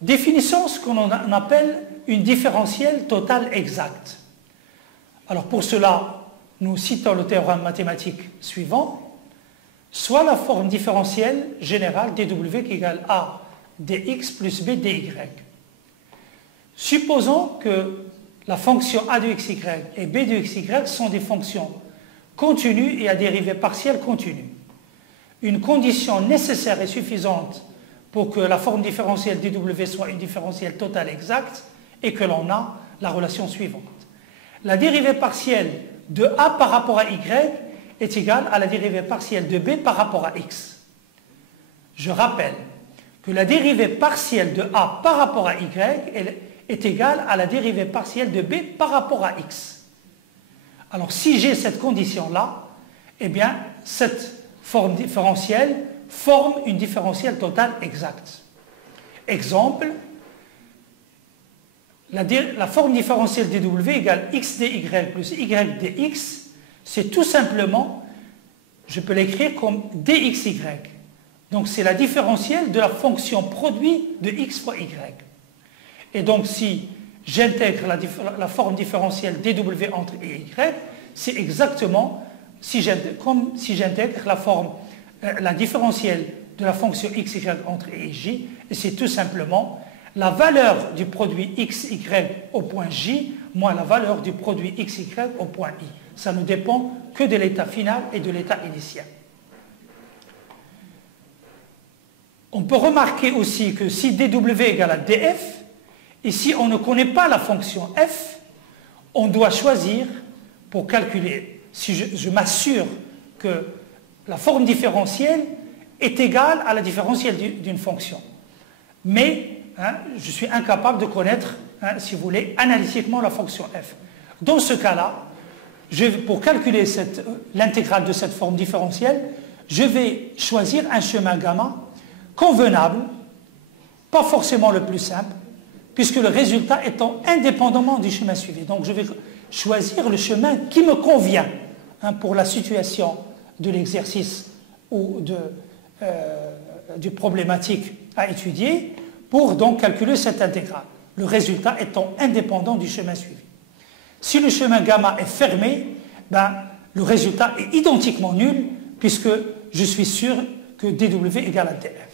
Définissons ce qu'on appelle une différentielle totale exacte. Alors pour cela, nous citons le théorème mathématique suivant. Soit la forme différentielle générale dw qui égale a dx plus b dy. Supposons que la fonction a de xy et b de xy sont des fonctions continues et à dérivée partielle continue. Une condition nécessaire et suffisante pour que la forme différentielle dw soit une différentielle totale exacte et que l'on a la relation suivante. La dérivée partielle de a par rapport à y est égale à la dérivée partielle de b par rapport à x. Je rappelle que la dérivée partielle de a par rapport à y est égale à la dérivée partielle de b par rapport à x. Alors si j'ai cette condition-là, eh bien cette forme différentielle forme une différentielle totale exacte. Exemple, la forme différentielle dw égale x dy plus y dx, c'est tout simplement, je peux l'écrire comme dxy. Donc c'est la différentielle de la fonction produit de x fois y. Et donc si j'intègre la forme différentielle dw entre y, c'est exactement comme si j'intègre la différentielle de la fonction xy entre y et j, et c'est tout simplement la valeur du produit xy au point j moins la valeur du produit xy au point i. Ça ne dépend que de l'état final et de l'état initial. On peut remarquer aussi que si dw égale à df, et si on ne connaît pas la fonction f, on doit choisir pour calculer, si je m'assure que la forme différentielle est égale à la différentielle d'une fonction. Mais je suis incapable de connaître, si vous voulez, analytiquement la fonction f. Dans ce cas-là, pour calculer l'intégrale de cette forme différentielle, je vais choisir un chemin gamma convenable, pas forcément le plus simple, puisque le résultat étant indépendamment du chemin suivi. Donc je vais choisir le chemin qui me convient pour la situation de l'exercice ou du problématique à étudier, pour donc calculer cette intégrale, le résultat étant indépendant du chemin suivi. Si le chemin gamma est fermé, le résultat est identiquement nul, puisque je suis sûr que dw égale à df.